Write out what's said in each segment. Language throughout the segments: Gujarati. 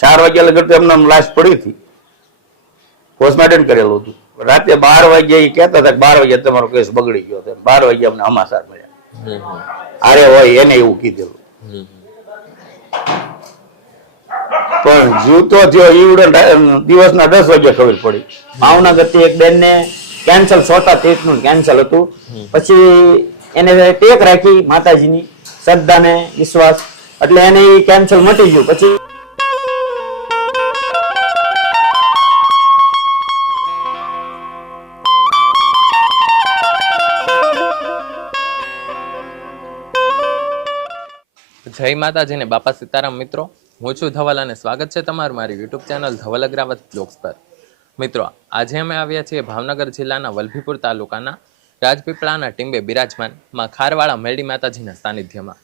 ચાર વાગ્યા લગન એમને લાશ પડી હતી. પોસ્ટમોર્ટમ કરેલું હતું. રાતે બાર વાગ્યા એ કહેતા હતા બાર વાગ્યા તમારો કેસ બગડી ગયો બાર વાગ્યા અમને અમાસાર મળ્યા. આરે હોય એને એવું કીધેલું. પણ જૂતો થયો ઈવડે દિવસના દસ વાગ્યે ખબર પડી. ભાવનગરથી એક બેનને કેન્સલ સોટા તીર્થનું કેન્સલ હતું. પછી એને ટેક રાખી માતાજીની. શ્રદ્ધાને વિશ્વાસ. એટલે એને કેન્સલ મટી ગયું. પછી જય માતાજી ને બાપા સીતારામ મિત્રો. હું છું ધવલ અને સ્વાગત છે તમારું મારી YouTube channel Dhaval Agravat blogs પર. મિત્રો, આજે અમે આવ્યા છીએ ભાવનગર જિલ્લાના વલભીપુર તાલુકાના રાજપીપળાના ટીંબે બિરાજમાનમાં ખારવાળા મેરડી માતાજીના સાનિધ્યમાં.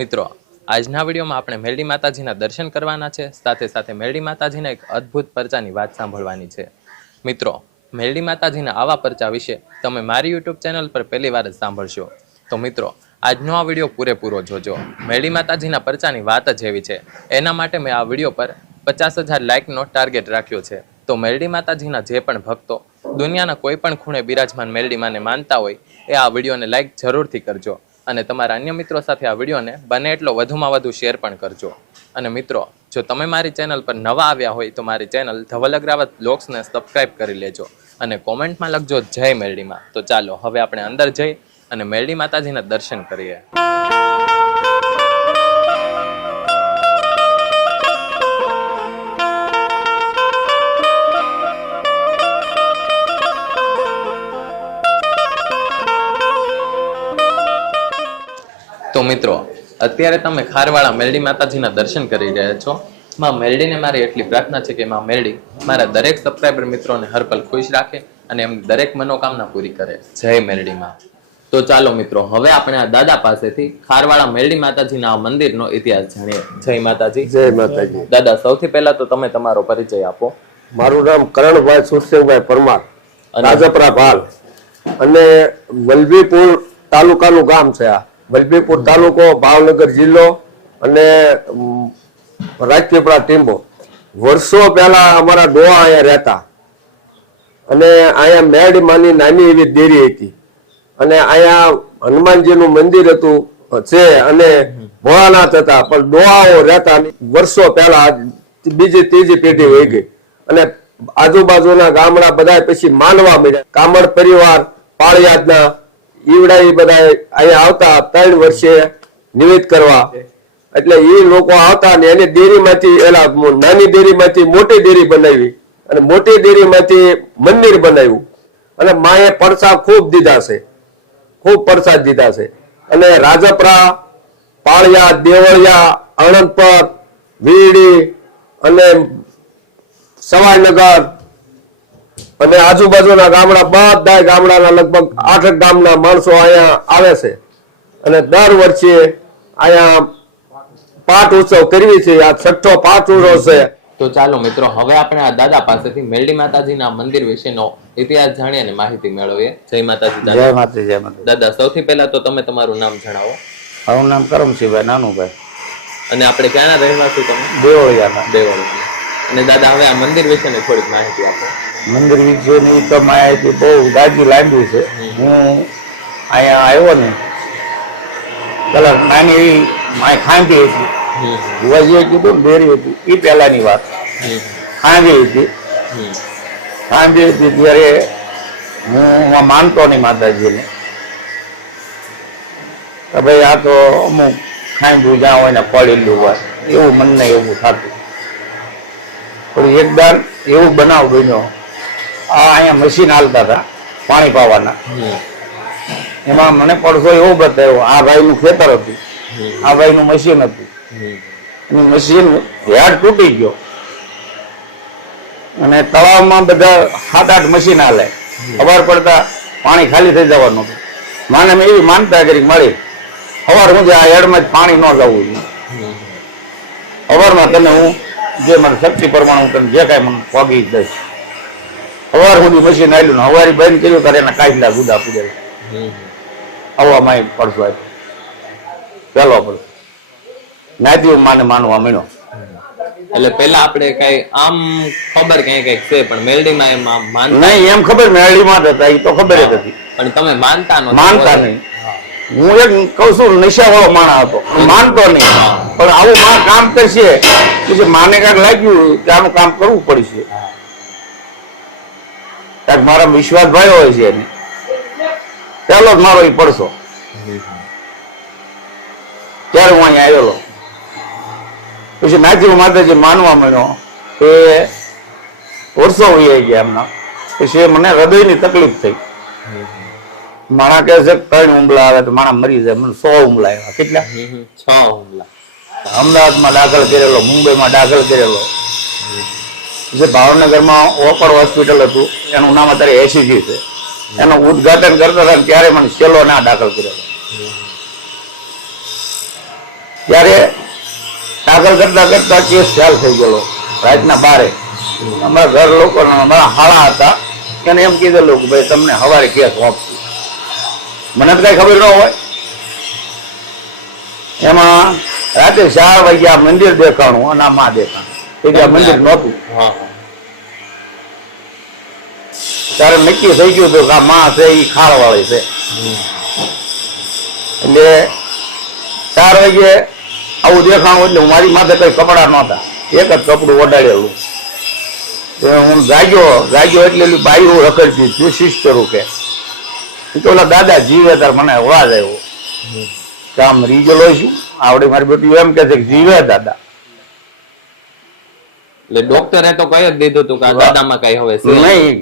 મિત્રો, આજના વિડીયોમાં આપણે મેરડી માતાજીના દર્શન કરવાના છે. સાથે સાથે મેરડી માતાજીના એક અદ્ભુત પરચાની વાત સાંભળવાની છે. મિત્રો મેરડી માતાજીના આવા પરચા વિશે તમે મારી યુટ્યુબ ચેનલ પર પહેલી વાર જ સાંભળશો. તો મિત્રો આજનો આ વીડિયો પૂરેપૂરો જોજો. મેરડી માતાજીના પરચાની વાત જ એવી છે. એના માટે મેં આ વીડિયો પર પચાસ હજાર લાઇકનો ટાર્ગેટ રાખ્યો છે. તો મેરડી માતાજીના જે પણ ભક્તો દુનિયાના કોઈ પણ ખૂણે બિરાજમાન મેરડીમાને માનતા હોય, એ આ વિડીયોને લાઇક જરૂરથી કરજો. અને તમારા અન્ય મિત્રો સાથે આ વિડીયોને બને એટલો વધુમાં વધુ શેર પણ કરજો. અને મિત્રો, જો તમે મારી ચેનલ પર નવા આવ્યા હોય, તો મારી ચેનલ ધવલ અગ્રાવત બ્લોગ્સને સબસ્ક્રાઇબ કરી લેજો. અને કોમેન્ટમાં લખજો જય મેરડીમાં તો ચાલો, હવે આપણે અંદર જઈ અને મેરડી માતાજીના દર્શન કરીએ. તો મિત્રો, અત્યારે તમે ખારવાળા મેરડી માતાજીના દર્શન કરી રહ્યા છો. માં મેરડીને મારી એટલી પ્રાર્થના છે કે માં મેરડી મારા દરેક સબસ્ક્રાઈબર મિત્રોને હરપલ ખુશ રાખે અને એમની દરેક મનોકામના પૂરી કરે. જય મેરડીમાં તો ચાલો મિત્રો હવે આપણે આ દાદા પાસેથી ખારવાળા મેરડી માતાજીના આ મંદિરનો ઇતિહાસ જાણીએ. જય માતાજી. જય માતાજી. દાદા સૌથી પહેલા તો તમે તમારો પરિચય આપો. મારું નામ કરણભાઈ સુરસિંહભાઈ પરમાર રાજપરા ભાલ. અને વલભીપુર તાલુકાનું ગામ છે આ. વલભીપુર તાલુકો ભાવનગર જિલ્લો અને રાજપીપળા ટીંબો. વર્ષો પહેલા અમારા ડોહા અહીંયા રહેતા. અને અહીંયા મેડમાંની નાની એવી દેરી હતી. અને અહીંયા હનુમાનજીનું મંદિર હતું, છે, અને ભોળાનાથ હતા, પણ ડોહાઓ રહેતા વર્ષો પહેલા બીજી, ત્રીજી પેઢી વહી ગઈ. અને આજુબાજુના ગામડા બધા પછી માનવા મળ્યા. કામડ પરિવાર, પાળિયાદના, ઈવડા બધા અહીંયા આવતા ત્રણ વર્ષે નિવેદ કરવા. એટલે એ લોકો આવતા ને એની ડેરીમાંથી એલા નાની ડેરીમાંથી મોટી ડેરી બનાવી અને મોટી ડેરીમાંથી મંદિર બનાવ્યું. અને માએ પડસા ખૂબ દીધા છે. ખૂબ પ્રસાદ દીધા છે. અને રાજપરા, પાળિયા, દેવળિયા આણંદપર વીડી અને સવાઈનગર અને આજુબાજુના ગામડા, બધા ગામડાના લગભગ આઠ ગામના માણસો અહીંયા આવે છે. અને દર વર્ષે અહીંયા પાઠ ઉત્સવ કરવી છે. આ છઠ્ઠો પાઠ ઉત્સવ છે. તો ચાલો મિત્રો હવે આપણે આ દાદા પાસેથી મેલડી માતાજીના મંદિર વિશેનો ઇતિહાસ જાણીએ અને માહિતી મેળવીએ. જય માતાજી જય માતાજી જય માતાજી. દાદા સૌથી પહેલા તો તમે તમારું નામ જણાવો. મારું નામ કરમસિંહભાઈ નાનુભાઈ. અને આપણે ક્યાંના રહેવાસી તમે? દેવળિયાના. દેવળિયા અને દાદા હવે આ મંદિર વિશેની થોડીક માહિતી આપો. મંદિર વિશેની તો માહિતી બહુ દાજી લાંબી છે. હું અહીંયા આવ્યો ને. કલાક નાની એવી માય ખાંગી હતી. ભુવાજીએ કીધું બેરી હતી. એ પહેલાની વાત. સાંજે હતી. સાંજે હતી ત્યારે હું માનતો નહીં માતાજીને કે ભાઈ આ તો અમુક ખાંડું જ્યાં હોય ને પડેલું હોય, એવું મનને એવું થતું. પણ એકવાર એવું બનાવ બન્યો. આ અહીંયા મશીન હાલતા હતા, પાણી પાવાના. એમાં મને પડખો એવો બતાવ્યો, આ ભાઈનું ખેતર હતું. આ ભાઈનું મશીન હતું. એનું મશીન હેડ તૂટી ગયો. અને તળાવમાં બધા સાત આઠ મશીન હાલે. સવાર પડતા પાણી ખાલી થઈ જવાનું માને મેં એવી માનતા કરી મળી સવાર હું આ હેડમાં જ પાણી ન જવું જોઈએ. હમ સવારમાં તને હું જે મને શક્તિ પ્રમાણે હું તને જે કાંઈ મને પગી દઈશ. સવાર સુધી મશીન આવ્યું ને અવારી બંધ કર્યું ત્યારે એના કાઢલા ગુદા પૂજેલા આવવા હવામાં પડશો ચાલો પડતો નાતી માને માનવા મળ્યો એટલે પેલા આપણે કઈ આમ ખબર કઈ કંઈક છે પણ મેલડીમાં એમ આમ માન નહીં એમ ખબર મેળીમાં જ હતા એ તો ખબર જ હતી. પણ તમે માનતા નહોતા. માનતા નહીં. હું એક કઉ છું નશાવાળો માણસ હતો. માનતો નહીં. પણ આવું માં કામ કરશે પછી માને કાંઈક લાગ્યું કે આનું કામ કરવું પડશે. કાંઈક મારા વિશ્વાસ ભાઈ હોય છે એને. ચાલો જ મારો એ પડશો. ત્યારે હું અહીંયા આવેલો. પછી નાથજી માતાજી માનવા માંડ્યો. એ વર્ષો વહી ગયા એમના. પછી મને હૃદયની તકલીફ થઈ. માણા કહે છે ત્રણ હુમલા આવે તો માણા મરી જાય. મને સો હુમલા આવ્યા. કેટલા. છ હુમલા. અમદાવાદમાં દાખલ કરેલો મુંબઈમાં દાખલ કરેલો. જે ભાવનગરમાં ઓપર હોસ્પિટલ હતું. એનું નામ અત્યારે એસીજી છે. એનું ઉદઘાટન કરતા હતા ત્યારે મને છેલ્લો ના દાખલ કરેલો ત્યારે દાખલ કરતા કરતા કેસ ચાલ થઈ ગયેલો. રાતના બારે. અમારા ઘર લોકો અમારા હાળા હતા. એને એમ કીધેલું કે ભાઈ તમને હવારે કેસ વાપશું મને તો કઈ ખબર ન હોય. એમાં રાતે ચાર વાગ્યા મંદિર દેખાણું અને આ માં દેખાણું. એ આ મંદિર નહોતું. ત્યારે નક્કી થઈ ગયું હતું કે આ માં છે એ ખારવાળી છે. એટલે ચાર વાગે આવું દેખાણું એટલે મારી માથે કઈ કપડા નહોતા. એક જ કપડું ઓડાડેલું હું જાગ્યો જાગ્યો એટલે ભાઈ હું રખડતી તું સિસ્ટરું કે. ઓલા દાદા જીવે તાર મને અવાજ આવ્યો. કે આમ રીજેલો છું. આવડે મારી બેટી એમ કે છે કે જીવે દાદા. એટલે ડોક્ટરે તો કહી જ દીધું હતું કે દાદામાં કઈ હવે નહીં.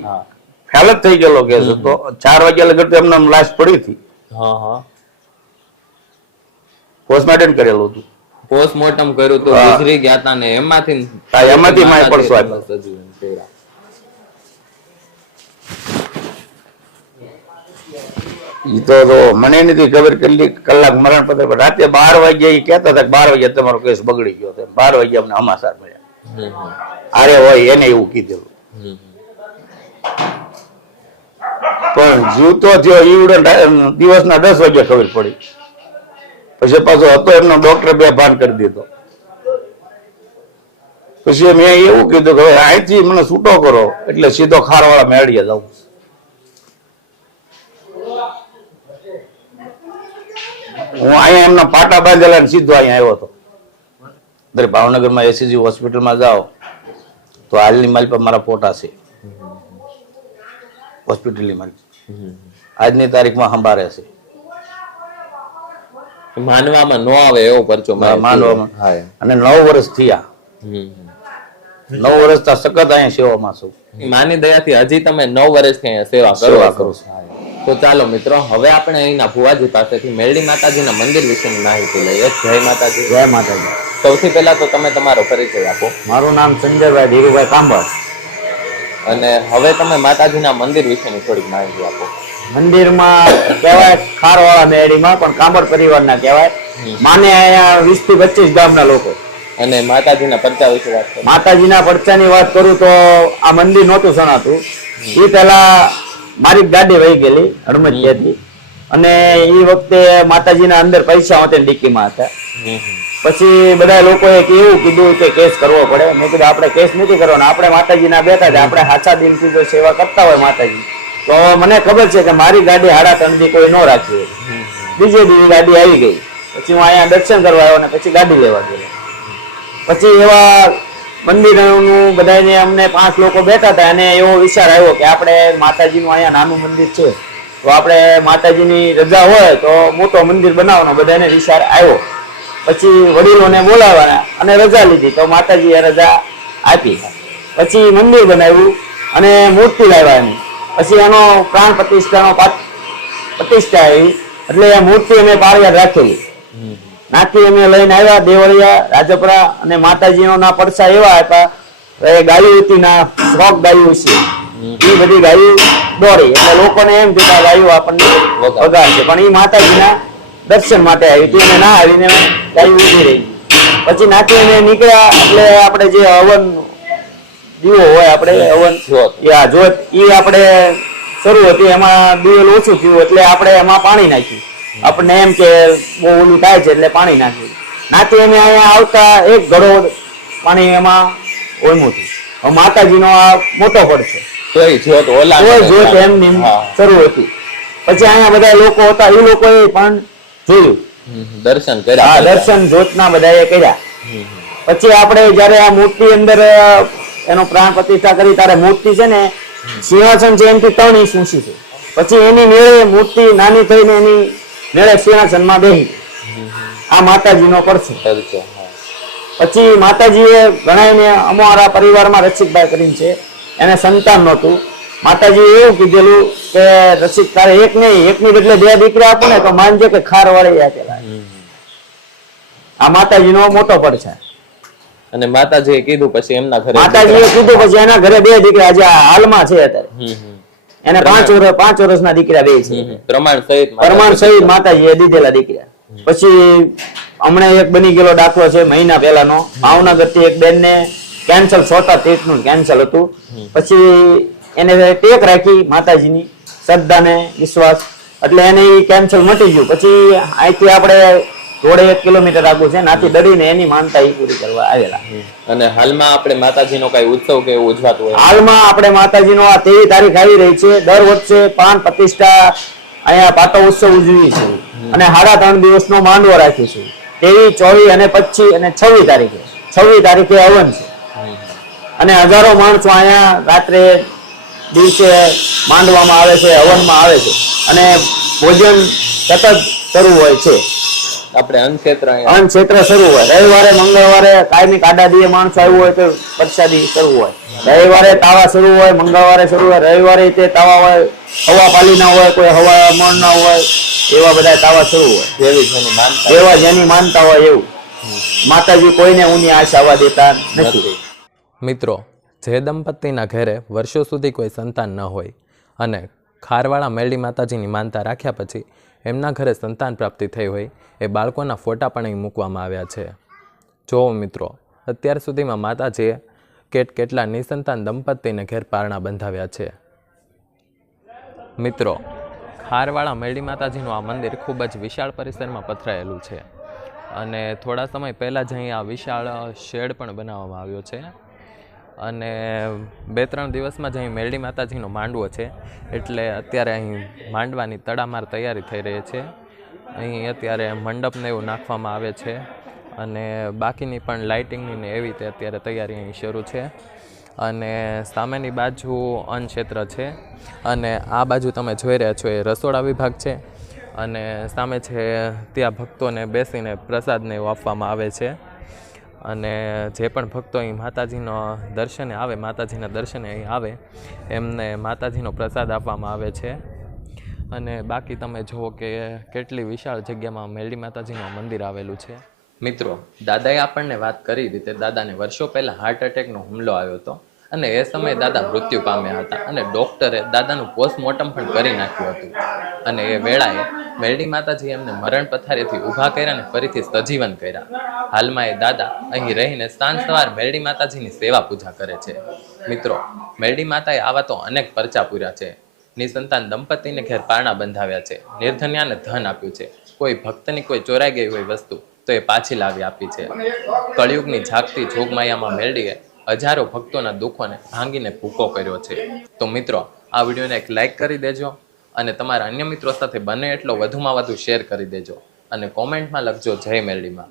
ખ્યાલ ફેલ જ થઈ ગયેલો કે છે. તો ચાર વાગ્યા લગર તો એમને લાશ પડી હતી. હા હા. પોસ્ટમોર્ટમ કરેલું હતું. પોસ્ટમોર્ટમ કર્યું તો ગુજરી ગયા હતા ને એમાંથી એમાંથી માય પડસો સ્વાદ. ઈ તો તો મને નથી ખબર કેટલી કલાક મરણ પત્ર પણ રાતે બાર વાગ્યા એ કહેતા હતા બાર વાગ્યા તમારો કેસ બગડી ગયો છે બાર વાગ્યા અમને અમાસાર મળ્યા. અરે હોય એને એવું કીધેલું. હમ પણ જૂતો થયો ઈવડે દિવસના દસ વાગ્યા ખબર પડી. પછી પાછો હતો એમનો ડોક્ટર બે ભાન કરી દીધો. પછી મેં એવું કીધું કે અહીંથી મને છૂટો કરો એટલે સીધો ખારવાળા મેળીએ જાઉં હું અહીંયા એમના પાટા બાંધેલા સીધો અહીંયા આવ્યો હતો. દર ભાવનગરમાં એસીજી હોસ્પિટલમાં જાઓ તો હાલની માલ પર મારા ફોટા છે. હોસ્પિટલની માલ. આજની તારીખમાં સંભાળે છે. માનવામાં ન આવે એવો પરચો મારે માનવામાં. અને નવ વર્ષ થયા. નવ વર્ષ તો સખત અહીંયા સેવામાં છું. માની દયાથી હજી તમે નવ વર્ષથી અહીંયા સેવા કરો છો. તો ચાલો મિત્રો હવે આપણે અહીંના ભુવાજી પાસેથી મેરડી માતાજીના મંદિર વિશેની માહિતી લઈએ. જય માતાજી. જય માતાજી. સૌથી પહેલા તો તમે તમારો પરિચય આપો. મારું નામ સંજયભાઈ ધીરુભાઈ કાંબર અને હવે તમે માતાજીના મંદિર વિશેની થોડીક માહિતી આપો. મંદિરમાં કહેવાય ખારવાળા મેળીમાં પણ કાંબર પરિવારના કહેવાય. માને અહીંયા વીસથી પચીસ ગામના લોકો. અને માતાજીના પરચા વિશે વાત કરો. માતાજીના પડચાની વાત કરું તો આ મંદિર નહોતું સણાતું એ પહેલા મારી ગાડી વહી ગયેલી હનુમતિયાથી અને એ વખતે માતાજીના અંદર પૈસા હતા ડીકીમાં હતા. પછી બધા લોકોએ કેવું કીધું કે કેસ કરવો પડે. મેં કીધું આપણે કેસ નથી કરવાનો. આપણે માતાજીના બેઠા છે. આપણે સાચા દિલથી જો સેવા કરતા હોય માતાજી. તો મને ખબર છે કે મારી ગાડી હાડા ત્રણ કોઈ ન રાખી બીજે બીજી ગાડી આવી ગઈ. પછી હું અહીંયા દર્શન કરવા આવ્યો ને પછી ગાડી લેવા ગયો. પછી એવા મંદિરનું બધાને અમને પાંચ લોકો બેઠા હતા. અને એવો વિચાર આવ્યો કે આપણે માતાજીનું અહીંયા નાનું મંદિર છે. તો આપણે માતાજીની રજા હોય તો મોટો મંદિર બનાવવાનો, બધાને વિચાર આવ્યો. પછી વડીલોને બોલાવવાના અને રજા લીધી, તો માતાજીએ રજા આપી. પછી મંદિર બનાવ્યું અને મૂર્તિ લાવ્યા એની પછી એનો પ્રાણ પ્રતિષ્ઠાનો પ્રતિષ્ઠા આવી, એટલે એ મૂર્તિ અમે પાળિયા રાખેલી. નાથી અમે લઈને આવ્યા, દેવળિયા, રાજપરા અને માતાજીનો ના પડસા એવા હતા. એ ગાયું હતી ના ફ્રોક ગાયું છે એ બધી ગાયું દોડી એટલે લોકોને એમ કે આ ગાયું આપણને વગાડશે. પણ એ માતાજીના દર્શન માટે આવી હતી અને ના આવીને ગાયું ઊભી રહી. પછી નાખીને નીકળ્યા એટલે આપણે જે હવન દીવો હોય આપણે હવન. યા જોત એ આપણે શરૂ હતી. એમાં દિવેલ ઓછું થયું એટલે આપણે એમાં પાણી નાખ્યું. આપણને એમ કે બહુ ઓલું થાય છે એટલે પાણી નાખ્યું. નાખી એને અહીંયા આવતા એક ઘડો પાણી એમાં ઓમું થયું. માતાજીનો આ મોટો પડ છે. તોય જોત ઓલા એમની હા. શરૂ હતી. પછી અહીંયા બધા લોકો હતા એ લોકોએ પણ જોયું. દર્શન કર્યા. આ દર્શન જ્યોતના બધાએ કર્યા. પછી આપણે જ્યારે આ મૂર્તિ અંદર એનો પ્રાણ પ્રતિષ્ઠા કરી ત્યારે મૂર્તિ છે ને સિંહાસન છે એમથી ત્રણ ઇંચ ઊંચી છે. પછી એની મેળે મૂર્તિ નાની થઈને એની મેળે સિંહાસનમાં બેહી. આ માતાજીનો પડશે હા. પછી માતાજીએ ગણાયને અમારા પરિવારમાં રક્ષિતભાઈ કરીને છે એને સંતાન નહોતું. માતાજી એવું કીધેલું કે રસિક તારે એક નહીં એકની બદલે બે દીકરા આપો ને તો માનજે કે ખાર વાળી આપેલા આ માતાજીનો મોટો પડ છે. અને માતાજીએ કીધું પછી એમના ઘરે માતાજીએ કીધું પછી એના ઘરે બે દીકરા આજે હાલમાં છે અત્યારે. એને પાંચ વર્ષ પાંચ વર્ષના દીકરા બે છે. પ્રમાણ સહિત પ્રમાણ સહિત માતાજીએ દીધેલા દીકરા. પછી હમણાં એક બની ગયેલો દાખલો છે મહિના પહેલાનો. ભાવનગરથી એક બેન ને કેન્સલ સોટા ટ્રીટમેન્ટ કેન્સલ હતું. પછી એને ટેક રાખી માતાજીની શ્રદ્ધા ને વિશ્વાસ. એટલે એને કેન્સલ મટી ગયું. પછી અહીંથી આપણે જોડે એક કિલોમીટર આગળ છે નાથી દડીને એની માનતા ઈ પૂરી કરવા આવેલા. અને હાલમાં આપણે માતાજીનો કઈ ઉત્સવ કે ઉજવાતો હોય? હાલમાં આપણે માતાજીનો આ તેવી તારીખ આવી રહી છે દર વર્ષે પાન પ્રતિષ્ઠા અહીંયા પાટો ઉત્સવ ઉજવી છે અને સાડા ત્રણ દિવસનો માંડવો રાખીશું તેવી ચોવીસ અને પચીસ અને છવ્વીસ તારીખે. છવ્વીસ તારીખે હવન છે. અને હજારો માણસો અહીંયા રાત્રે દિવસે માંડવામાં આવે છે હવનમાં આવે છે. અને ભોજન સતત શરૂ હોય છે. આપણે અન્નક્ષેત્ર અન્નક્ષેત્ર અન્ન ક્ષેત્ર શરૂ હોય. રવિવારે મંગળવારે કાયમી કાડા દીએ માણસ આવ્યું હોય તો પ્રસાદી શરૂ હોય. રવિવારે તાવા શરૂ હોય મંગળવારે શરૂ હોય. રવિવારે તે તાવા હોય હવા પાલીના હોય કોઈ હવા મણના હોય એવા બધા તાવા શરૂ હોય. જેવી જેની માનતા. એવા જેની માનતા હોય એવું. માતાજી કોઈને ઊની આશાવા દેતા નથી. મિત્રો, જે દંપતીના ઘેરે વર્ષો સુધી કોઈ સંતાન ન હોય અને ખારવાળા મેરડી માતાજીની માનતા રાખ્યા પછી એમના ઘરે સંતાન પ્રાપ્તિ થઈ હોય, એ બાળકોના ફોટા પણ અહીં મૂકવામાં આવ્યા છે. જુઓ મિત્રો, અત્યાર સુધીમાં માતાજીએ કેટ કેટલા નિસંતાન દંપતીને ઘેર પારણા બંધાવ્યા છે. મિત્રો, ખારવાળા મેરડી માતાજીનું આ મંદિર ખૂબ જ વિશાળ પરિસરમાં પથરાયેલું છે અને થોડા સમય પહેલાં જ અહીં આ વિશાળ શેડ પણ બનાવવામાં આવ્યો છે. અને બે ત્રણ દિવસમાં જ અહીં મેરડી માતાજીનો માંડવો છે. એટલે અત્યારે અહીં માંડવાની તડામાર તૈયારી થઈ રહી છે. અહીં અત્યારે મંડપને એવું નાખવામાં આવે છે અને બાકીની પણ લાઇટિંગની ને એવી રીતે અત્યારે તૈયારી અહીં શરૂ છે. અને સામેની બાજુ અન્નક્ષેત્ર છે. અને આ બાજુ તમે જોઈ રહ્યા છો એ રસોડા વિભાગ છે. અને સામે છે ત્યાં ભક્તોને બેસીને પ્રસાદને એવું આપવામાં આવે છે. અને જે પણ ભક્તો અહીં માતાજીનો દર્શને આવે, માતાજીના દર્શને અહીં આવે, એમને માતાજીનો પ્રસાદ આપવામાં આવે છે. અને બાકી તમે જુઓ કે કેટલી વિશાળ જગ્યામાં મેલડી માતાજીનું મંદિર આવેલું છે. મિત્રો, દાદાએ આપણને વાત કરી રીતે દાદાને વર્ષો પહેલાં હાર્ટ એટેકનો હુમલો આવ્યો હતો અને એ સમયે દાદા મૃત્યુ પામ્યા હતા અને ડૉક્ટરે દાદાનું પોસ્ટમોર્ટમ પણ કરી નાખ્યું હતું. અને એ વેળાએ મેરડી માતાજી એમને મરણ પથારીથી ઊભા કર્યા અને ફરીથી સજીવન કર્યા. હાલમાં એ દાદા અહીં રહીને સાંજ સવાર મેરડી માતાજીની સેવા પૂજા કરે છે. મિત્રો, મેરડી માતાએ આવા તો અનેક પરચા પૂર્યા છે. નિસંતાન દંપતીને ઘેર પારણા બંધાવ્યા છે. નિર્ધન્યાને ધન આપ્યું છે. કોઈ ભક્તની કોઈ ચોરાઈ ગઈ હોય વસ્તુ, તો એ પાછી લાવી આપી છે. કળિયુગની જાગતી જોગમાયામાં મેળડીએ હજારો ભક્તોના દુઃખોને ભાંગીને ભૂકો કર્યો છે. તો મિત્રો, આ વિડીયોને એક લાઇક કરી દેજો. અને તમારા અન્ય મિત્રો સાથે બને એટલો વધુમાં વધુ શેર કરી દેજો અને કોમેન્ટમાં લખજો જય મેરડીમાં